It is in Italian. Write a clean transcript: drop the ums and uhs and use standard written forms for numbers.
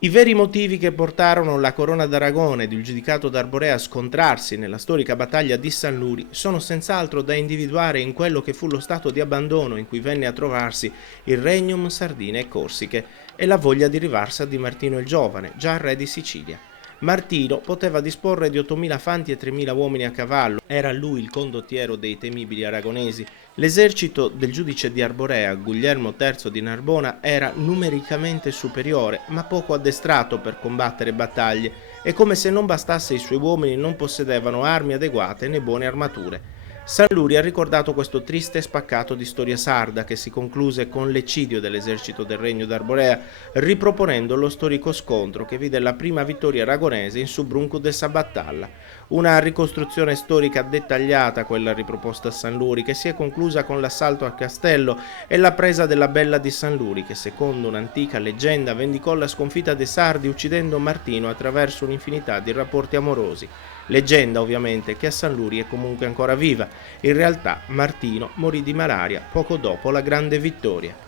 I veri motivi che portarono la Corona d'Aragona ed il Giudicato d'Arborea a scontrarsi nella storica battaglia di San Luri sono senz'altro da individuare in quello che fu lo stato di abbandono in cui venne a trovarsi il Regnum Sardine e Corsiche e la voglia di rivalsa di Martino il Giovane, già re di Sicilia. Martino poteva disporre di 8.000 fanti e 3.000 uomini a cavallo, era lui il condottiero dei temibili aragonesi. L'esercito del giudice di Arborea, Guglielmo III di Narbona, era numericamente superiore, ma poco addestrato per combattere battaglie, e come se non bastasse i suoi uomini non possedevano armi adeguate né buone armature. San Luri ha ricordato questo triste spaccato di storia sarda che si concluse con l'eccidio dell'esercito del Regno d'Arborea, riproponendo lo storico scontro che vide la prima vittoria aragonese in Subruncu de Sabattalla. Una ricostruzione storica dettagliata, quella riproposta a San Luri, che si è conclusa con l'assalto al castello e la presa della Bella di San Luri, che secondo un'antica leggenda vendicò la sconfitta dei Sardi uccidendo Martino attraverso un'infinità di rapporti amorosi. Leggenda ovviamente che a San Luri è comunque ancora viva. In realtà Martino morì di malaria poco dopo la grande vittoria.